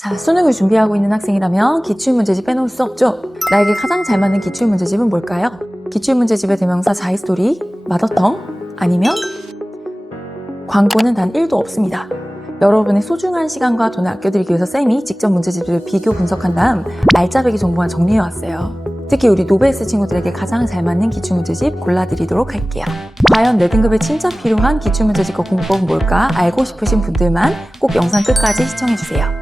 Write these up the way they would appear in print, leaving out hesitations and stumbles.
자, 수능을 준비하고 있는 학생이라면 기출문제집 빼놓을 수 없죠. 나에게 가장 잘 맞는 기출문제집은 뭘까요? 기출문제집의 대명사 자이스토리, 마더텅, 아니면 광고는 단 1도 없습니다. 여러분의 소중한 시간과 돈을 아껴드리기 위해서 쌤이 직접 문제집들을 비교 분석한 다음 알짜배기 정보만 정리해왔어요. 특히 우리 노베스 친구들에게 가장 잘 맞는 기출문제집 골라드리도록 할게요. 과연 내 등급에 진짜 필요한 기출문제집과 공부법은 뭘까 알고 싶으신 분들만 꼭 영상 끝까지 시청해주세요.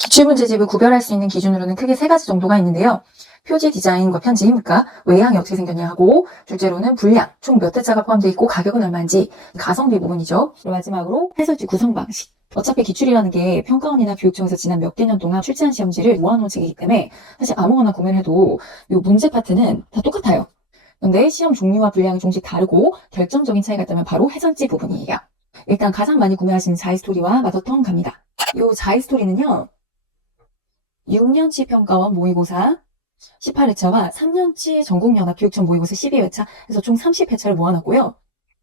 기출문제집을 구별할 수 있는 기준으로는 크게 3가지 정도가 있는데요. 표지 디자인과 편집, 그러니까 외양이 어떻게 생겼냐 하고, 둘째로는 분량, 총 몇 회차가 포함되어 있고 가격은 얼마인지, 가성비 부분이죠. 그리고 마지막으로 해설지 구성 방식. 어차피 기출이라는 게 평가원이나 교육청에서 지난 몇 개년 동안 출제한 시험지를 모아놓은 책이기 때문에 사실 아무거나 구매를 해도 이 문제 파트는 다 똑같아요. 그런데 시험 종류와 분량이 조금씩 다르고 결정적인 차이가 있다면 바로 해설지 부분이에요. 일단 가장 많이 구매하시는 자이스토리와 마더텅 갑니다. 이 자이스토리는요, 6년치 평가원 모의고사 18회차와 3년치 전국연합교육청 모의고사 12회차 해서 총 30회차를 모아놨고요.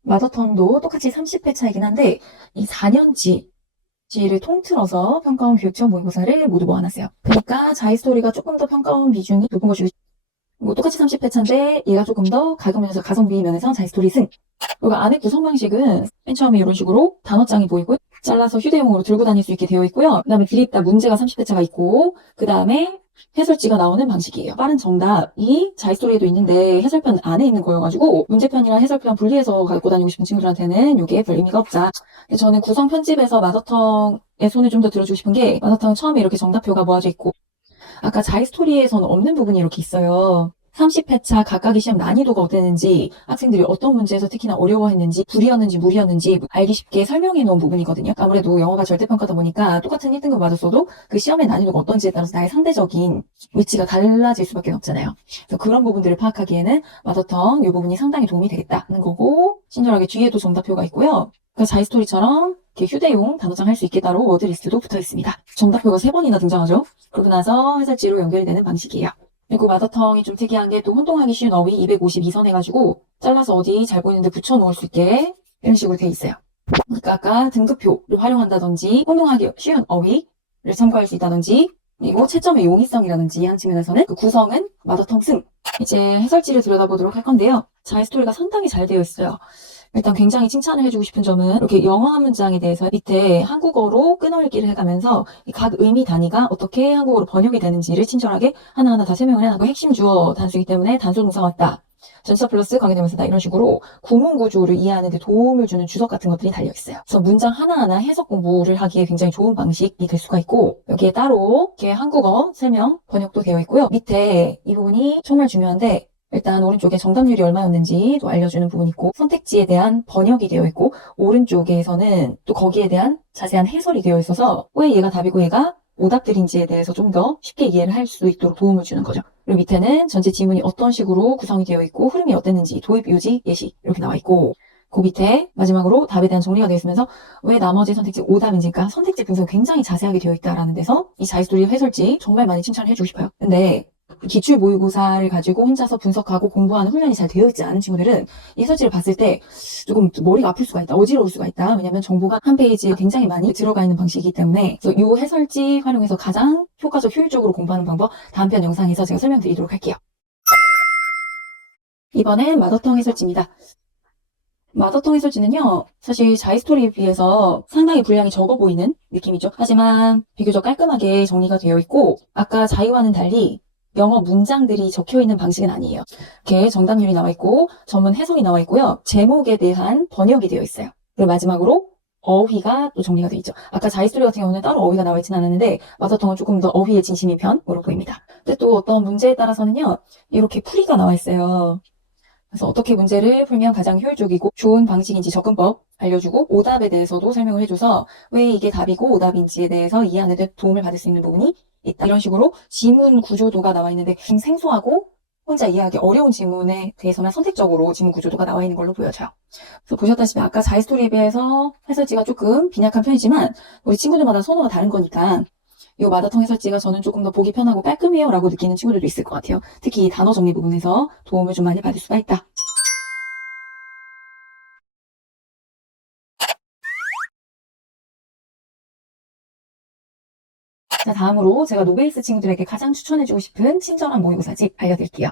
마더텅도 똑같이 30회차이긴 한데 이 4년치를 통틀어서 평가원 교육청 모의고사를 모두 모아놨어요. 그러니까 자이스토리가 조금 더 평가원 비중이 높은 것이 똑같이 30회차인데 얘가 조금 더 가격면에서 가성비 면에서 자이스토리 승. 그리고 안에 구성 방식은 맨 처음에 이런 식으로 단어장이 보이고 잘라서 휴대용으로 들고 다닐 수 있게 되어 있고요. 그 다음에 드립다 문제가 30회차가 있고 그 다음에 해설지가 나오는 방식이에요. 빠른 정답이 자이스토리에도 있는데 해설편 안에 있는 거여가지고 문제편이랑 해설편 분리해서 갖고 다니고 싶은 친구들한테는 이게 별 의미가 없다. 저는 구성 편집에서 마더텅의 손을 좀 더 들어주고 싶은 게 마더텅은 처음에 이렇게 정답표가 모아져 있고 아까 자이스토리에서는 없는 부분이 이렇게 있어요. 30회차 각각의 시험 난이도가 어땠는지, 학생들이 어떤 문제에서 특히나 어려워했는지, 불이었는지 무리였는지 알기 쉽게 설명해 놓은 부분이거든요. 아무래도 영어가 절대평가다 보니까 똑같은 1등급 맞았어도 그 시험의 난이도가 어떤지에 따라서 나의 상대적인 위치가 달라질 수밖에 없잖아요. 그래서 그런 부분들을 파악하기에는 마더텅 이 부분이 상당히 도움이 되겠다는 거고, 친절하게 뒤에도 정답표가 있고요. 그 자이스토리처럼 이렇게 휴대용 단어장 할 수 있게 따로 워드리스트도 붙어 있습니다. 정답표가 3번이나 등장하죠. 그러고 나서 해설지로 연결되는 방식이에요. 그리고 마더텅이 좀 특이한 게 또 혼동하기 쉬운 어휘 252선 해가지고 잘라서 어디 잘 보이는데 붙여놓을 수 있게 이런 식으로 돼 있어요. 그러니까 아까 등급표를 활용한다든지 혼동하기 쉬운 어휘를 참고할 수 있다든지 그리고 채점의 용이성이라든지 한 측면에서는 그 구성은 마더텅 승. 이제 해설지를 들여다보도록 할 건데요. 자이스토리가 상당히 잘 되어 있어요. 일단 굉장히 칭찬을 해주고 싶은 점은 이렇게 영어 한 문장에 대해서 밑에 한국어로 끊어읽기를 해가면서 각 의미 단위가 어떻게 한국어로 번역이 되는지를 친절하게 하나하나 다 설명을 해놨고 핵심 주어 단수이기 때문에 단수 동사 왔다. 전치사 플러스 관계대명사다 이런 식으로 구문 구조를 이해하는 데 도움을 주는 주석 같은 것들이 달려있어요. 그래서 문장 하나하나 해석 공부를 하기에 굉장히 좋은 방식이 될 수가 있고 여기에 따로 이렇게 한국어 설명 번역도 되어 있고요. 밑에 이 부분이 정말 중요한데 일단 오른쪽에 정답률이 얼마였는지도 알려주는 부분이 있고 선택지에 대한 번역이 되어 있고 오른쪽에서는 또 거기에 대한 자세한 해설이 되어 있어서 왜 얘가 답이고 얘가 오답들인지에 대해서 좀 더 쉽게 이해를 할 수 있도록 도움을 주는 거죠. 그리고 밑에는 전체 지문이 어떤 식으로 구성이 되어 있고 흐름이 어땠는지 도입, 요지, 예시 이렇게 나와 있고 그 밑에 마지막으로 답에 대한 정리가 되어 있으면서 왜 나머지 선택지 오답인지 그러니까 선택지 분석이 굉장히 자세하게 되어 있다라는 데서 이 자이스토리 해설지 정말 많이 칭찬을 해주고 싶어요. 근데 기출 모의고사를 가지고 혼자서 분석하고 공부하는 훈련이 잘 되어 있지 않은 친구들은 이 해설지를 봤을 때 조금 머리가 아플 수가 있다, 어지러울 수가 있다. 왜냐하면 정보가 한 페이지에 굉장히 많이 들어가 있는 방식이기 때문에 그래서 이 해설지 활용해서 가장 효과적, 효율적으로 공부하는 방법 다음 편 영상에서 제가 설명드리도록 할게요. 이번엔 마더텅 해설지입니다. 마더텅 해설지는요, 사실 자이스토리에 비해서 상당히 분량이 적어 보이는 느낌이죠. 하지만 비교적 깔끔하게 정리가 되어 있고 아까 자이와는 달리 영어 문장들이 적혀있는 방식은 아니에요. 이렇게 정답률이 나와 있고 전문 해석이 나와 있고요. 제목에 대한 번역이 되어 있어요. 그리고 마지막으로 어휘가 또 정리가 되어 있죠. 아까 자이스토리 같은 경우는 따로 어휘가 나와 있지는 않았는데 마더텅은 조금 더 어휘의 진심인 편으로 보입니다. 근데 또 어떤 문제에 따라서는요. 이렇게 풀이가 나와 있어요. 그래서 어떻게 문제를 풀면 가장 효율적이고 좋은 방식인지 접근법 알려주고 오답에 대해서도 설명을 해줘서 왜 이게 답이고 오답인지에 대해서 이해하는 데 도움을 받을 수 있는 부분이 있다. 이런 식으로 지문 구조도가 나와 있는데 좀 생소하고 혼자 이해하기 어려운 지문에 대해서는 선택적으로 지문 구조도가 나와 있는 걸로 보여져요. 그래서 보셨다시피 아까 자이스토리에 비해서 해설지가 조금 빈약한 편이지만 우리 친구들마다 선호가 다른 거니까 이 마더텅 해설지가 저는 조금 더 보기 편하고 깔끔해요 라고 느끼는 친구들도 있을 것 같아요. 특히 이 단어 정리 부분에서 도움을 좀 많이 받을 수가 있다. 자, 다음으로 제가 노베이스 친구들에게 가장 추천해주고 싶은 친절한 모의고사집 알려드릴게요.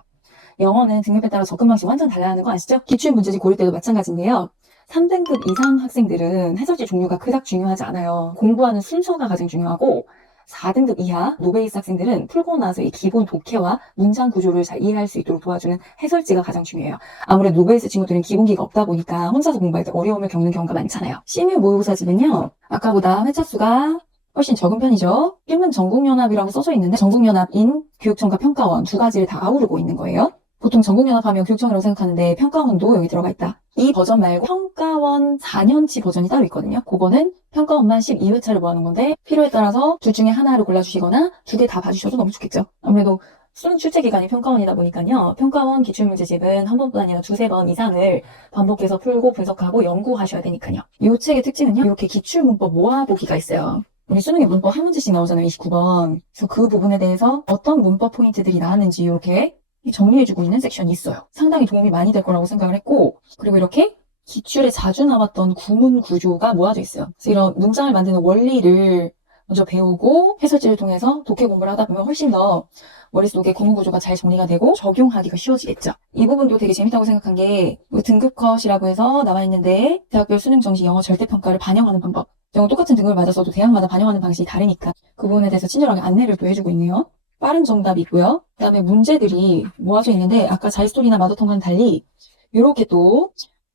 영어는 등급에 따라 접근 방식이 완전 달라야 하는 거 아시죠? 기출 문제집 고를 때도 마찬가지인데요. 3등급 이상 학생들은 해설지 종류가 그닥 중요하지 않아요. 공부하는 순서가 가장 중요하고 4등급 이하 노베이스 학생들은 풀고 나서 이 기본 독해와 문장 구조를 잘 이해할 수 있도록 도와주는 해설지가 가장 중요해요. 아무래도 노베이스 친구들은 기본기가 없다 보니까 혼자서 공부할 때 어려움을 겪는 경우가 많잖아요. CMU 모의고사집은요, 아까보다 회차 수가 훨씬 적은 편이죠. 이름은 전국연합이라고 써져 있는데 전국연합인 교육청과 평가원 두 가지를 다 아우르고 있는 거예요. 보통 전국연합하면 교육청이라고 생각하는데 평가원도 여기 들어가 있다. 이 버전 말고 평가원 4년치 버전이 따로 있거든요. 그거는 평가원만 12회차를 모아놓은 건데 필요에 따라서 둘 중에 하나를 골라주시거나 두 개 다 봐주셔도 너무 좋겠죠. 아무래도 수능 출제 기간이 평가원이다 보니까요. 평가원 기출문제집은 한 번뿐 아니라 두세 번 이상을 반복해서 풀고 분석하고 연구하셔야 되니까요. 이 책의 특징은요. 이렇게 기출문법 모아보기가 있어요. 우리 수능에 문법 한 문제씩 나오잖아요. 29번. 그래서 그 부분에 대해서 어떤 문법 포인트들이 나왔는지 이렇게 정리해주고 있는 섹션이 있어요. 상당히 도움이 많이 될 거라고 생각을 했고, 그리고 이렇게 기출에 자주 나왔던 구문 구조가 모아져 있어요. 그래서 이런 문장을 만드는 원리를 먼저 배우고 해설지를 통해서 독해 공부를 하다 보면 훨씬 더 머릿속에 구문 구조가 잘 정리가 되고 적용하기가 쉬워지겠죠. 이 부분도 되게 재밌다고 생각한 게 등급 컷이라고 해서 나와 있는데 대학별 수능 정시 영어 절대평가를 반영하는 방법. 영어 똑같은 등급을 맞았어도 대학마다 반영하는 방식이 다르니까 그 부분에 대해서 친절하게 안내를 또 해주고 있네요. 빠른 정답이 있고요. 그 다음에 문제들이 모아져 있는데 아까 자이스토리나 마더텅과는 달리 이렇게 또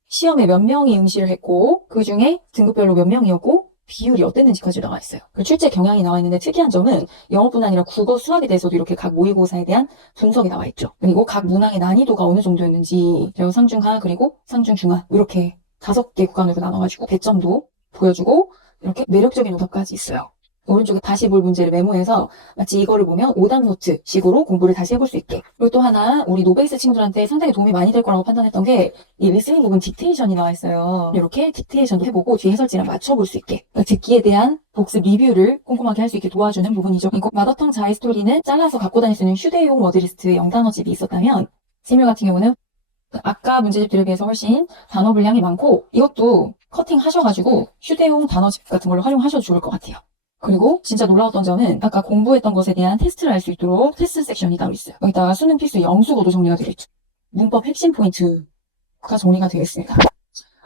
시험에 몇 명이 응시를 했고 그 중에 등급별로 몇 명이었고 비율이 어땠는지까지 나와 있어요. 그 출제 경향이 나와 있는데 특이한 점은 영어뿐 아니라 국어, 수학에 대해서도 이렇게 각 모의고사에 대한 분석이 나와 있죠. 그리고 각 문항의 난이도가 어느 정도였는지 그리고 상중하 그리고 상중중하 이렇게 5개 구간으로 나눠가지고 배점도 보여주고 이렇게 매력적인 오답까지 있어요. 오른쪽에 다시 볼 문제를 메모해서 마치 이거를 보면 오답 노트 식으로 공부를 다시 해볼 수 있게. 그리고 또 하나 우리 노베이스 친구들한테 상당히 도움이 많이 될 거라고 판단했던 게 이 리스닝 부분 딕테이션이 나와 있어요. 이렇게 딕테이션도 해보고 뒤에 해설지랑 맞춰볼 수 있게 듣기에 대한 복습 리뷰를 꼼꼼하게 할 수 있게 도와주는 부분이죠. 그리고 마더텅 자이스토리는 잘라서 갖고 다닐 수 있는 휴대용 워드리스트 영단어집이 있었다면 시뮬 같은 경우는 아까 문제집들에 비해서 훨씬 단어 분량이 많고 이것도 커팅 하셔가지고 휴대용 단어집 같은 걸로 활용하셔도 좋을 것 같아요. 그리고 진짜 놀라웠던 점은 아까 공부했던 것에 대한 테스트를 할 수 있도록 테스트 섹션이 따로 있어요. 여기다가 수능 필수 영수고도 정리가 되어 있죠. 문법 핵심 포인트가 정리가 되어 있습니다.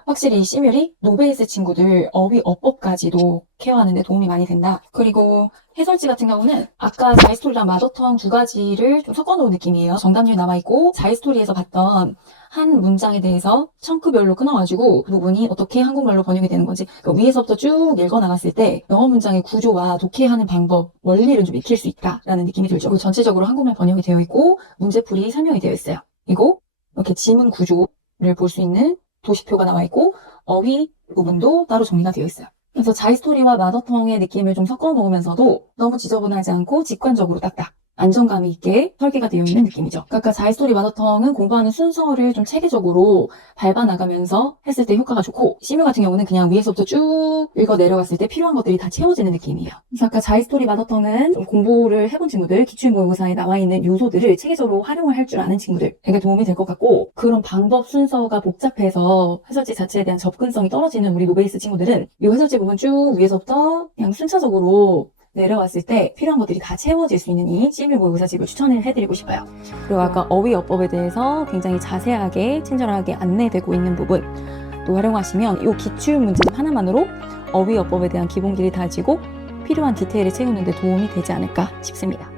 확실히 이 시뮬이 노베이스 친구들 어휘 어법까지도 케어하는 데 도움이 많이 된다. 그리고 해설지 같은 경우는 아까 자이스토리랑 마더텅 두 가지를 좀 섞어놓은 느낌이에요. 정답률 나와 있고 자이스토리에서 봤던 한 문장에 대해서 청크별로 끊어가지고 그 부분이 어떻게 한국말로 번역이 되는 건지 그러니까 위에서부터 쭉 읽어나갔을 때 영어 문장의 구조와 독해하는 방법, 원리를 좀 익힐 수 있다라는 느낌이 들죠. 그리고 전체적으로 한국말 번역이 되어 있고 문제풀이 설명이 되어 있어요. 그리고 이렇게 지문 구조를 볼 수 있는 도식표가 나와 있고 어휘 부분도 따로 정리가 되어 있어요. 그래서 자이스토리와 마더텅의 느낌을 좀 섞어 놓으면서도 너무 지저분하지 않고 직관적으로 딱딱 안정감이 있게 설계가 되어 있는 느낌이죠. 아까 자이스토리 마더텅은 공부하는 순서를 좀 체계적으로 밟아나가면서 했을 때 효과가 좋고 시뮬 같은 경우는 그냥 위에서부터 쭉 읽어 내려갔을 때 필요한 것들이 다 채워지는 느낌이에요. 그래서 아까 자이스토리 마더텅은 좀 공부를 해본 친구들, 기출모의고사에 나와 있는 요소들을 체계적으로 활용을 할 줄 아는 친구들에게 도움이 될 것 같고 그런 방법 순서가 복잡해서 해설지 자체에 대한 접근성이 떨어지는 우리 노베이스 친구들은 이 해설지 부분 쭉 위에서부터 그냥 순차적으로 내려왔을 때 필요한 것들이 다 채워질 수 있는 이 시뮬 모의고사집을 추천을 해드리고 싶어요. 그리고 아까 어휘 어법에 대해서 굉장히 자세하게 친절하게 안내되고 있는 부분 또 활용하시면 이 기출 문제집 하나만으로 어휘 어법에 대한 기본기를 다지고 필요한 디테일을 채우는 데 도움이 되지 않을까 싶습니다.